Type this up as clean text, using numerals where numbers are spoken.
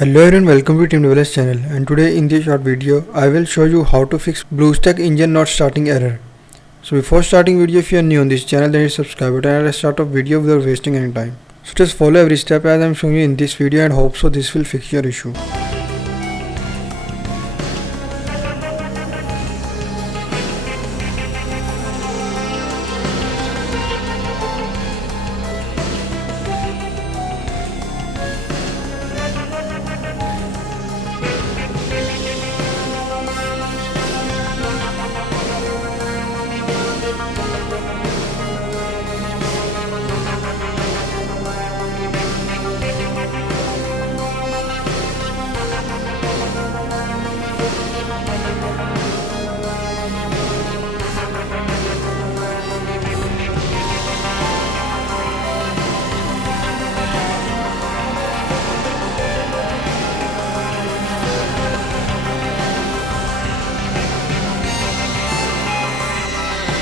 Hello everyone, welcome to Team Developers channel, and today in this short video I will show you how to fix BlueStack engine not starting error. So before starting video, if you are new on this channel, then hit subscribe button and let's start off video without wasting any time. So just follow every step as I am showing you in this video and hope so this will fix your issue.